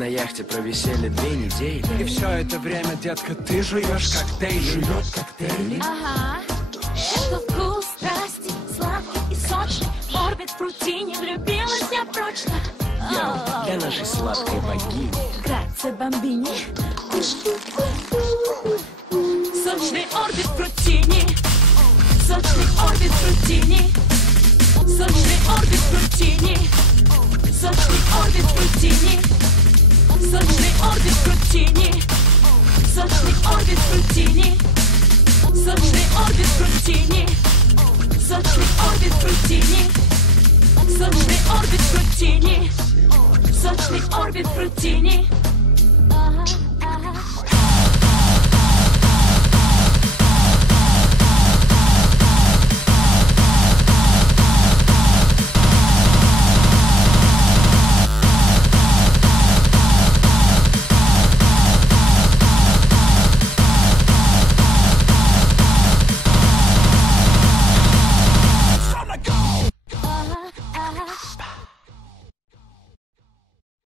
на яхте провисели 2 недели. И все это время, детка, ты жуешь коктейли. Жует коктейли? Ага, это вкус страсти, сладкий и сочный. Орбит фрутини, влюбилась я прочно. Я для нашей сладкой богини. Грация бомбини. Сочный орбит фрутини. Сочный орбит фрутини. Сочный орбит фрутини. Сочный орбит фрутини. Сочный орбит фрутини. Сочный орбит фрутини. Сочный орбит фрутини. Сочный орбит фрутини. Сочный орбит фрутини. Сочный орбит фрутини.